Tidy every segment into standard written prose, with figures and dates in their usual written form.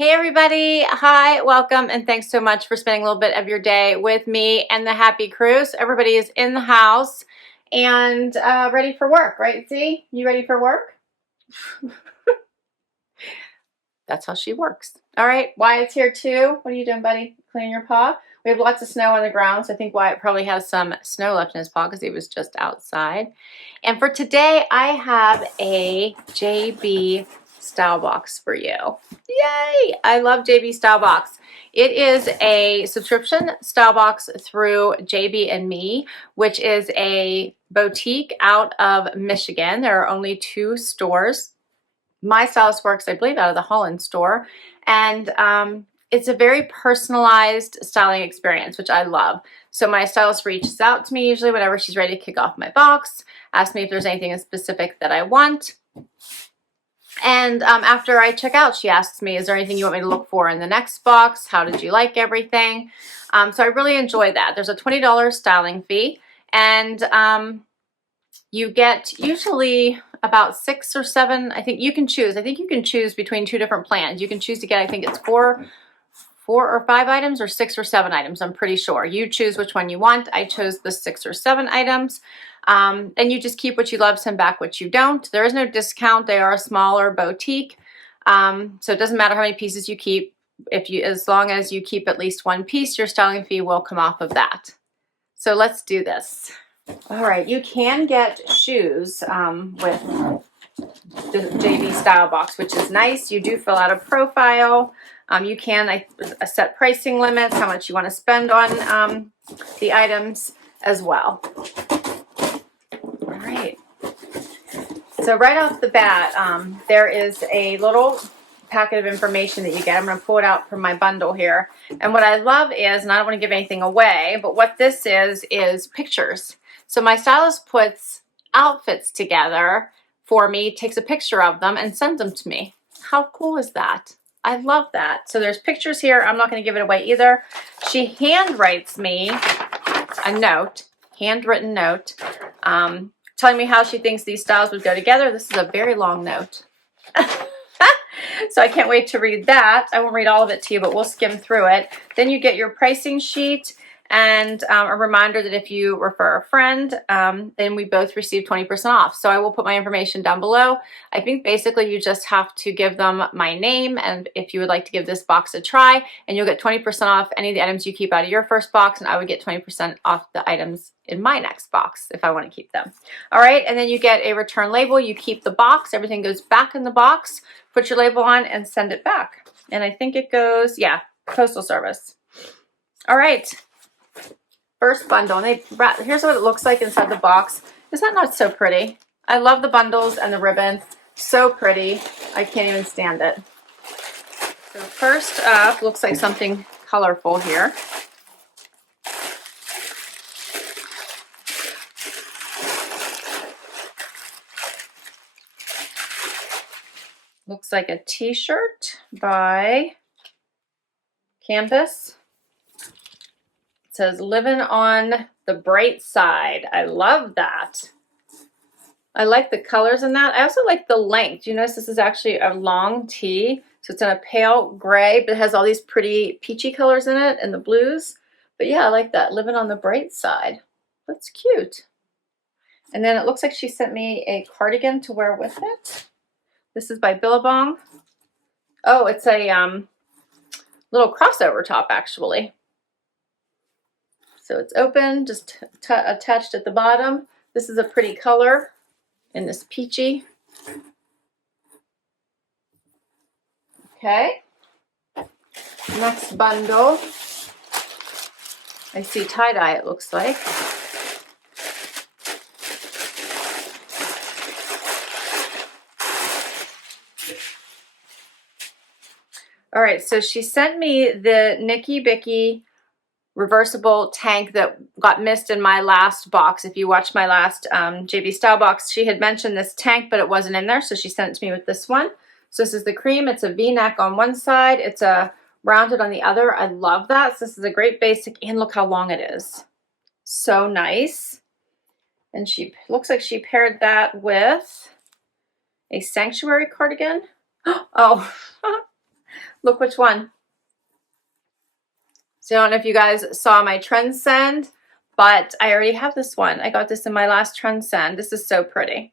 Hey everybody, hi, welcome, and thanks so much for spending a little bit of your day with me and the Happy Crew. So everybody is in the house and ready for work, right? See, you ready for work? That's how she works. All right, Wyatt's here too. What are you doing, buddy? Cleaning your paw? We have lots of snow on the ground, so I think Wyatt probably has some snow left in his paw because he was just outside. And for today, I have a JB StyleBox for you. Yay! I love JB StyleBox. It is a subscription StyleBox through JB and Me, which is a boutique out of Michigan. There are only 2 stores. My stylist works, I believe, out of the Holland store, and it's a very personalized styling experience, which I love. So my stylist reaches out to me usually whenever she's ready to kick off my box, asks me if there's anything specific that I want. And after I check out, she asks me, is there anything you want me to look for in the next box? How did you like everything? So I really enjoy that. There's a $20 styling fee, and you get usually about 6 or 7. I think you can choose. I think you can choose between 2 different plans. You can choose to get, I think it's 4 or 5 items or 6 or 7 items. I'm pretty sure. You choose which one you want. I chose the 6 or 7 items. And you just keep what you love, send back what you don't. There is no discount. They are a smaller boutique. So it doesn't matter how many pieces you keep. As long as you keep at least 1 piece, your styling fee will come off of that. So let's do this. All right, you can get shoes with the JB StyleBox, which is nice. You do fill out a profile. You can set pricing limits, how much you want to spend on the items as well. All right. So right off the bat, there is a little packet of information that you get. I'm going to pull it out from my bundle here. And what I love is, and I don't want to give anything away, but what this is pictures. So my stylist puts outfits together for me, takes a picture of them, and sends them to me. How cool is that? I love that. So there's pictures here. I'm not going to give it away either. She handwrites me a note, handwritten note, telling me how she thinks these styles would go together. This is a very long note. So I can't wait to read that. I won't read all of it to you, but we'll skim through it. Then you get your pricing sheet and a reminder that if you refer a friend, then we both receive 20% off. So I will put my information down below. I think basically you just have to give them my name and if you would like to give this box a try, and you'll get 20% off any of the items you keep out of your first box, and I would get 20% off the items in my next box if I want to keep them. All right, and then you get a return label. You keep the box. Everything goes back in the box. Put your label on and send it back. And I think it goes, yeah, postal service. All right. First bundle, and here's what it looks like inside the box. Is that not so pretty? I love the bundles and the ribbon. So pretty. I can't even stand it. So first up, looks like something colorful here. Looks like a t-shirt by Canvas. It says, living on the bright side. I love that. I like the colors in that. I also like the length. You notice this is actually a long tee. So it's in a pale gray, but it has all these pretty peachy colors in it and the blues. But yeah, I like that. Living on the bright side. That's cute. And then it looks like she sent me a cardigan to wear with it. This is by BillaBong. Oh, it's a little crossover top, actually. So it's open, just attached at the bottom. This is a pretty color in this peachy. Okay. Next bundle. I see tie-dye, it looks like. All right, so she sent me the Nikibiki Reversible Tank that got missed in my last box. If you watched my last JB StyleBox, she had mentioned this tank, but it wasn't in there, so she sent it to me with this one. So this is the cream. It's a V-neck on one side. It's a rounded on the other. I love that. So this is a great basic, and look how long it is. So nice. And she looks like she paired that with a Sanctuary cardigan. Oh, Look which one. So I don't know if you guys saw my trend send, but I already have this one. I got this in my last trend send. This is so pretty.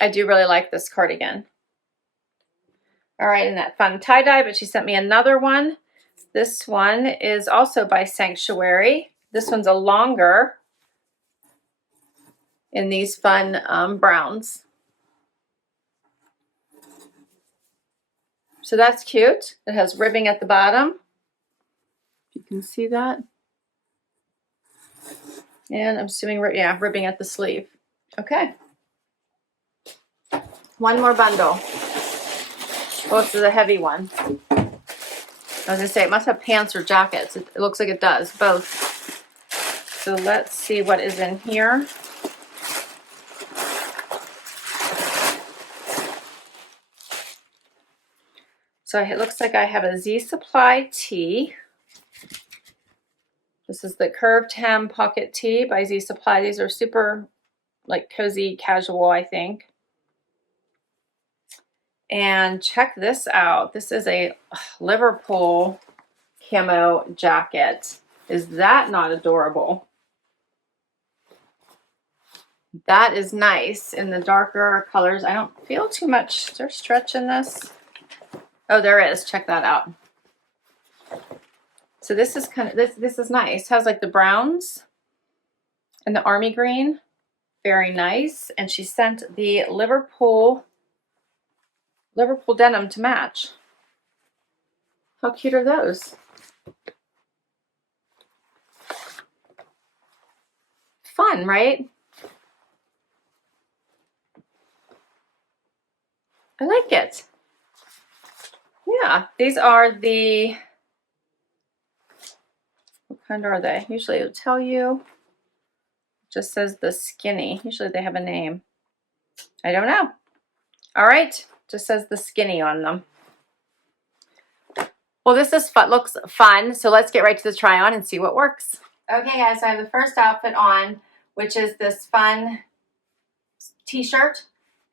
I do really like this cardigan. All right, and that fun tie-dye, but she sent me another one. This one is also by Sanctuary. This one's a longer in these fun browns. So that's cute. It has ribbing at the bottom. You can see that. And I'm assuming, yeah, ribbing at the sleeve. Okay. One more bundle. Well, this is a heavy one. I was gonna say, it must have pants or jackets. It looks like it does, both. So let's see what is in here. So it looks like I have a Z Supply tee. This is the curved hem pocket tee by Z Supply. These are super like cozy, casual, I think. And check this out. This is a Liverpool camo jacket. Is that not adorable? That is nice in the darker colors. I don't feel too much. Is there stretch in this? Oh, there is. Check that out. So this is kind of, this is nice. It has like the browns and the army green. Very nice. And she sent the Liverpool denim to match. How cute are those? Fun, right? I like it. Yeah, these are the, what kind are they? Usually it'll tell you. It just says the skinny. Usually they have a name. I don't know. All right, just says the skinny on them. Well, this is fun, looks fun, so let's get right to the try on and see what works. Okay guys, so I have the first outfit on, which is this fun t-shirt,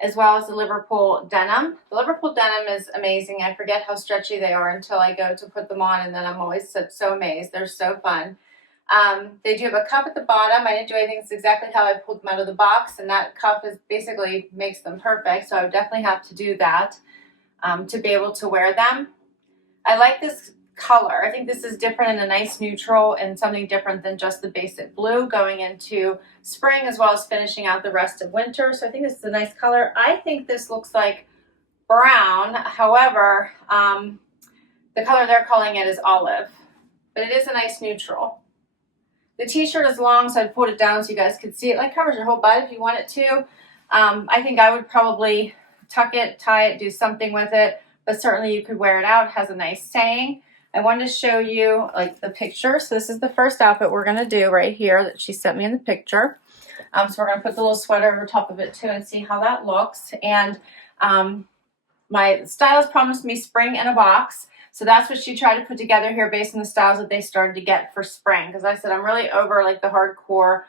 as well as the Liverpool denim. The Liverpool denim is amazing. I forget how stretchy they are until I go to put them on, and then I'm always so amazed. They're so fun. They do have a cuff at the bottom. I didn't do anything. It's exactly how I pulled them out of the box, and that cuff is basically makes them perfect, so I would definitely have to do that to be able to wear them. I like this color. I think this is different and a nice neutral and something different than just the basic blue going into spring, as well as finishing out the rest of winter. So I think this is a nice color. I think this looks like brown. However, the color they're calling it is olive, but it is a nice neutral. The t-shirt is long, so I pulled it down so you guys could see it. Like covers your whole butt if you want it to. I think I would probably tuck it, tie it, do something with it, but certainly you could wear it out. It has a nice saying. I wanted to show you like the picture. So this is the first outfit we're gonna do right here that she sent me in the picture. So we're gonna put the little sweater over top of it too and see how that looks. And my stylist promised me spring in a box. So that's what she tried to put together here based on the styles that they started to get for spring. Because I said I'm really over like the hardcore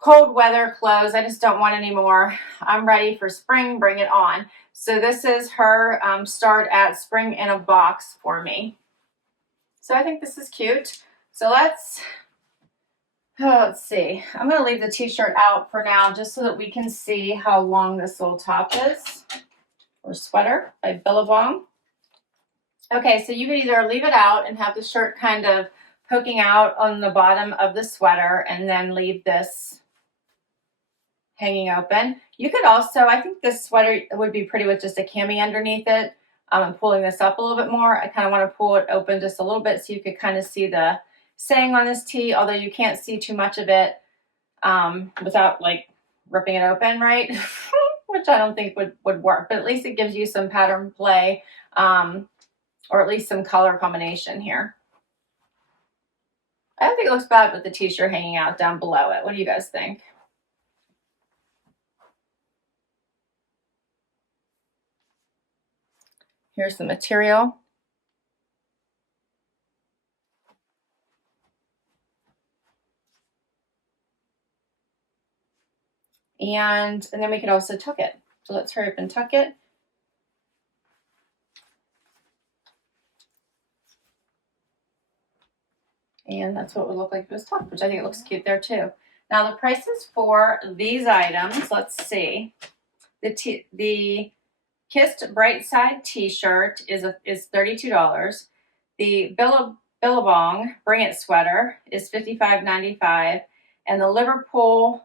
cold weather clothes. I just don't want any more. I'm ready for spring. Bring it on. So this is her start at spring in a box for me. So I think this is cute. So let's see. I'm going to leave the t-shirt out for now just so that we can see how long this little top is, or sweater by BillaBong. Okay, so you could either leave it out and have the shirt kind of poking out on the bottom of the sweater and then leave this hanging open. You could also, I think this sweater would be pretty with just a cami underneath it. I'm pulling this up a little bit more. I kind of want to pull it open just a little bit so you could kind of see the saying on this tee, although you can't see too much of it without like ripping it open, right? Which I don't think would work, but at least it gives you some pattern play or at least some color combination here. I don't think it looks bad with the t-shirt hanging out down below it. What do you guys think? Here's the material. And then we could also tuck it. So let's hurry up and tuck it. And that's what it would look like if it was tucked, which I think it looks cute there too. Now the prices for these items, let's see. The Kissed Bright Side t-shirt is $32. The BillaBong Bring It Sweater is $55.95. And the Liverpool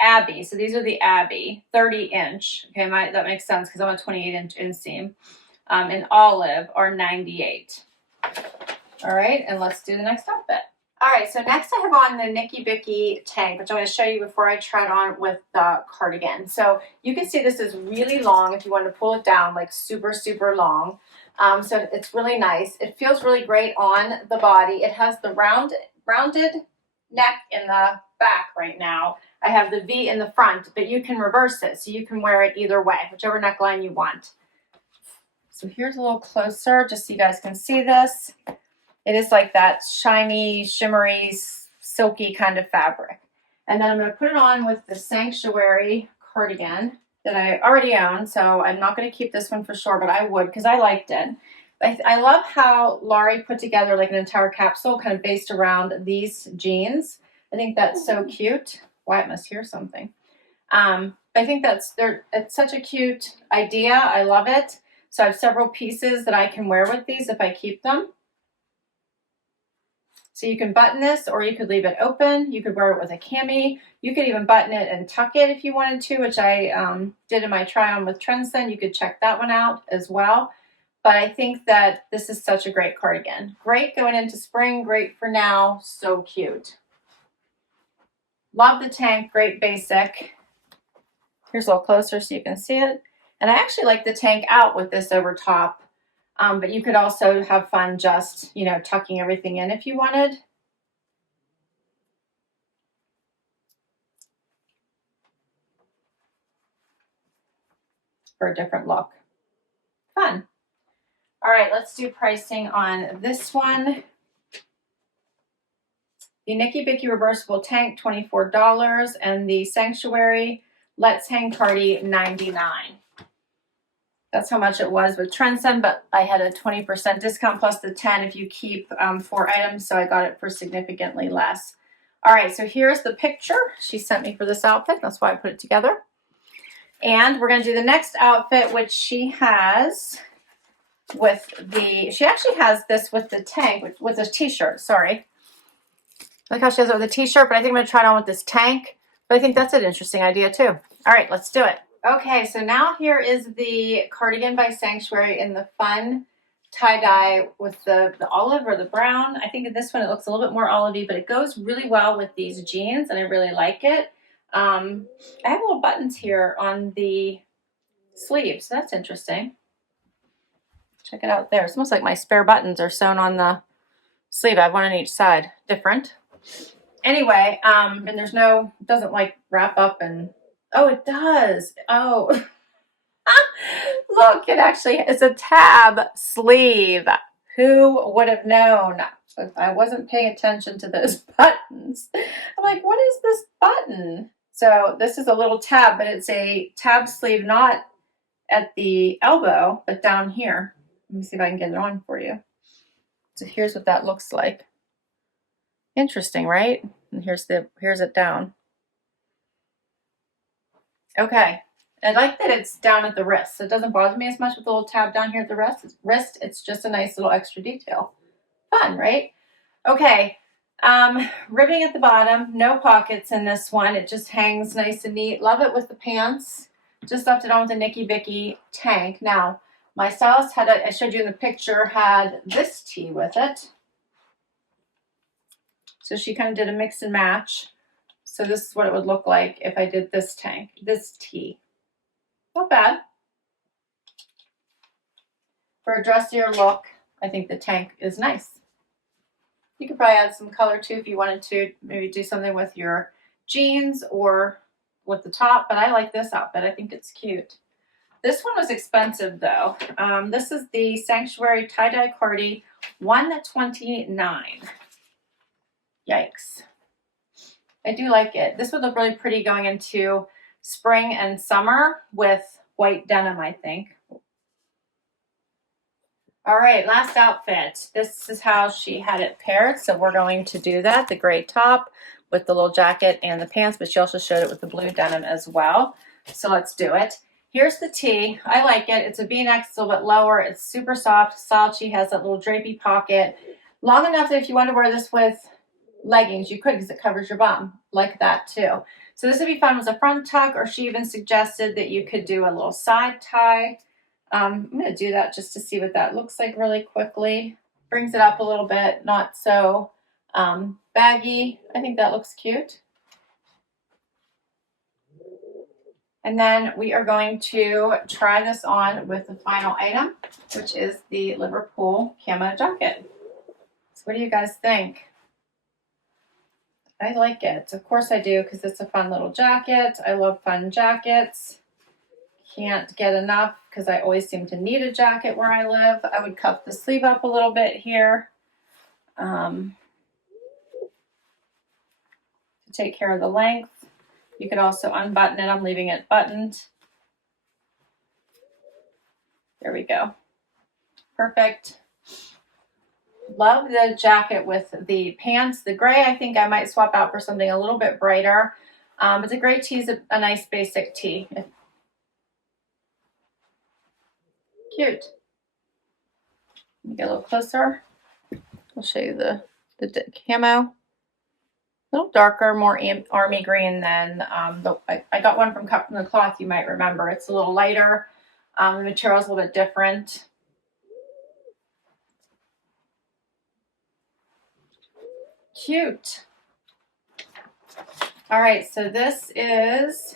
Abby, so these are the Abby, 30-inch. Okay, that makes sense because I'm a 28-inch inseam. In olive are $98. All right, and let's do the next outfit. All right, so next I have on the Nikibiki tank, which I'm going to show you before I try it on with the cardigan. So you can see this is really long if you want to pull it down, like super, super long. So it's really nice. It feels really great on the body. It has the rounded neck in the back right now. I have the V in the front, but you can reverse it. So you can wear it either way, whichever neckline you want. So here's a little closer, just so you guys can see this. It is like that shiny, shimmery, silky kind of fabric. And then I'm going to put it on with the Sanctuary cardigan that I already own. So I'm not going to keep this one for sure, but I would because I liked it. I love how Laurie put together like an entire capsule kind of based around these jeans. I think that's so cute. Wyatt must hear something. I think it's such a cute idea. I love it. So I have several pieces that I can wear with these if I keep them. So you can button this or you could leave it open. You could wear it with a cami. You could even button it and tuck it if you wanted to, which I did in my try on with Trendsend. You could check that one out as well. But I think that this is such a great cardigan. Great going into spring, great for now, so cute. Love the tank, great basic. Here's a little closer so you can see it. And I actually like the tank out with this over top. But you could also have fun just, you know, tucking everything in if you wanted. For a different look. Fun. All right, let's do pricing on this one. The Nikibiki Reversible Tank, $24. And the Sanctuary Let's Hang Cardi, $99. That's how much it was with Trendsend, but I had a 20% discount plus the 10 if you keep 4 items, so I got it for significantly less. All right, so here's the picture she sent me for this outfit. That's why I put it together. And we're going to do the next outfit, which she has with she actually has this with the tank, with this t-shirt, sorry. Like how she has it with a t-shirt, but I think I'm going to try it on with this tank. But I think that's an interesting idea too. All right, let's do it. Okay, so now here is the cardigan by Sanctuary in the fun tie-dye with the olive or the brown. I think in this one it looks a little bit more olivey, but it goes really well with these jeans, and I really like it. I have little buttons here on the sleeve, so that's interesting. Check it out there. It's almost like my spare buttons are sewn on the sleeve. I have one on each side. Different. Anyway, and there's no, it doesn't like wrap up and... Oh, it does. Oh, look, it actually is a tab sleeve. Who would have known? If I wasn't paying attention to those buttons. I'm like, what is this button? So this is a little tab, but it's a tab sleeve, not at the elbow, but down here. Let me see if I can get it on for you. So here's what that looks like. Interesting, right? And here's it down. Okay, I like that it's down at the wrist. So it doesn't bother me as much with the little tab down here at the wrist. It's just a nice little extra detail. Fun, right? Okay, ribbing at the bottom. No pockets in this one. It just hangs nice and neat. Love it with the pants. Just left it on with the Nikibiki tank. Now, my stylist had, I showed you in the picture, had this tee with it. So she kind of did a mix and match. So this is what it would look like if I did this tee. Not bad. For a dressier look, I think the tank is nice. You could probably add some color too if you wanted to maybe do something with your jeans or with the top, but I like this outfit. I think it's cute. This one was expensive though. This is the Sanctuary Tie Dye Cardi, $129. Yikes. I do like it. This would look really pretty going into spring and summer with white denim, I think. All right, last outfit. This is how she had it paired. So we're going to do that. The gray top with the little jacket and the pants, but she also showed it with the blue denim as well. So let's do it. Here's the tee. I like it. It's a V-neck, it's a little bit lower. It's super soft, slouchy, has that little drapey pocket. Long enough that if you want to wear this with leggings, you could, because it covers your bum. Like that too. So this would be fun with a front tuck, or she even suggested that you could do a little side tie. I'm going to do that just to see what that looks like really quickly. Brings it up a little bit, not so baggy. I think that looks cute. And then we are going to try this on with the final item, which is the Liverpool camo jacket. So what do you guys think? I like it. Of course I do, because it's a fun little jacket. I love fun jackets. Can't get enough, because I always seem to need a jacket where I live. I would cuff the sleeve up a little bit here to take care of the length. You could also unbutton it. I'm leaving it buttoned. There we go. Perfect. Love the jacket with the pants. The gray, I think I might swap out for something a little bit brighter. But the gray tee is a nice basic tee. Cute. Let me get a little closer. I'll show you the camo. A little darker, more army green than I got one from Cut from the Cloth, you might remember. It's a little lighter. The material is a little bit different. Cute. All right, so this is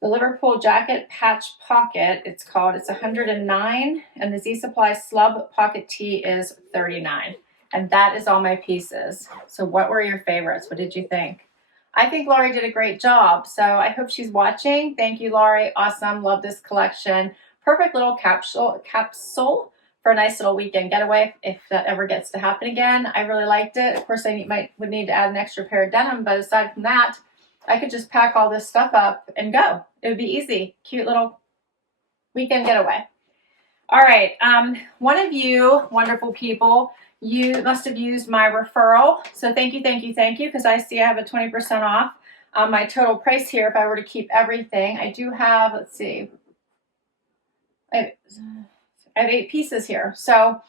the Liverpool Jacket Patch Pocket, it's called. It's 109, and the Z Supply Slub Pocket Tee is 39. And that is all my pieces. So what were your favorites? What did you think? I think Laurie did a great job, so I hope she's watching. Thank you, Laurie. Awesome. Love this collection. Perfect little capsule for a nice little weekend getaway if that ever gets to happen again. I really liked it. Of course, I would need to add an extra pair of denim, but aside from that, I could just pack all this stuff up and go. It would be easy. Cute little weekend getaway. All right. One of you wonderful people, you must have used my referral. So thank you, because I see I have a 20% off on my total price here if I were to keep everything. I do have, let's see, I have 8 pieces here. So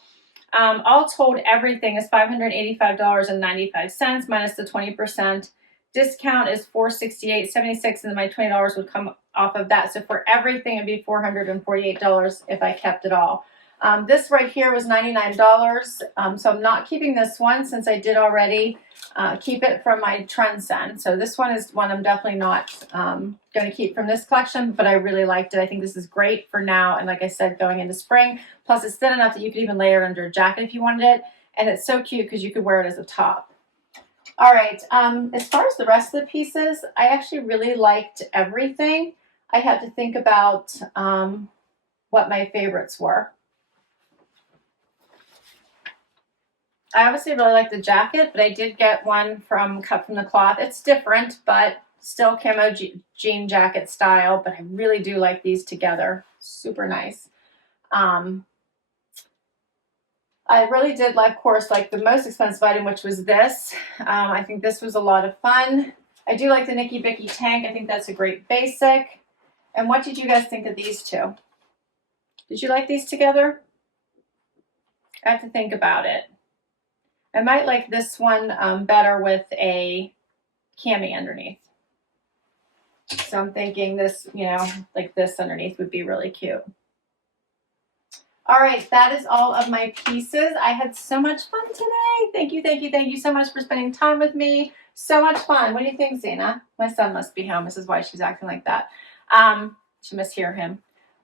all told, everything is $585.95 minus the 20%. Discount is $468.76, and then my $20 would come off of that. So for everything, it'd be $448 if I kept it all. This right here was $99. So I'm not keeping this one since I did already keep it from my trend send. So this one is one I'm definitely not going to keep from this collection, but I really liked it. I think this is great for now. And like I said, going into spring, plus it's thin enough that you could even layer it under a jacket if you wanted it. And it's so cute because you could wear it as a top. All right, as far as the rest of the pieces, I actually really liked everything. I had to think about what my favorites were. I obviously really like the jacket, but I did get one from Cut from the Cloth. It's different, but still camo jean jacket style, but I really do like these together. Super nice. I really did, of course, like the most expensive item, which was this. I think this was a lot of fun. I do like the Nikibiki Tank. I think that's a great basic. And what did you guys think of these two? Did you like these together? I have to think about it. I might like this one better with a cami underneath. So I'm thinking this, like this underneath would be really cute. All right, that is all of my pieces. I had so much fun today. Thank you so much for spending time with me. So much fun. What do you think, Zena? My son must be home. This is why she's acting like that. She must hear him.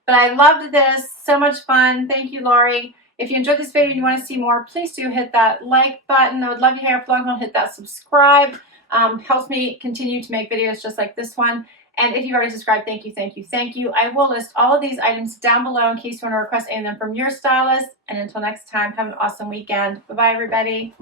But I loved this. So much fun. Thank you, Laurie. If you enjoyed this video and you want to see more, please do hit that like button. I would love you to hear a hit that subscribe. Helps me continue to make videos just like this one. And if you've already subscribed, thank you. I will list all of these items down below in case you want to request any of them from your stylist. And until next time, have an awesome weekend. Bye-bye, everybody.